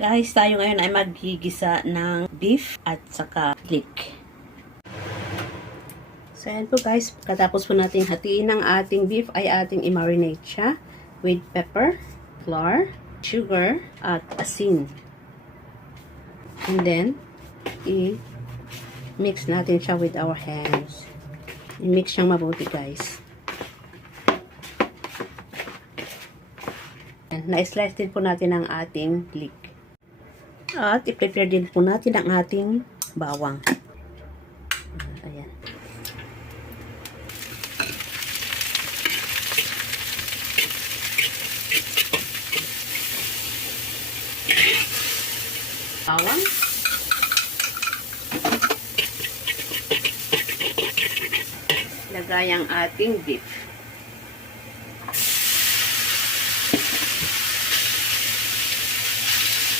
Guys, tayo ngayon ay maggigisa ng beef at saka leek. So, ayan po guys. Katapos po natin hatiin ng ating beef ay ating i-marinate siya with pepper, flour, sugar, at asin. And then, i-mix natin siya with our hands. I-mix siyang mabuti guys. Na-slice din po natin ang ating leek. At i-prepare din po natin ang ating bawang. Ayan. Bawang. Lagay ang ating beef.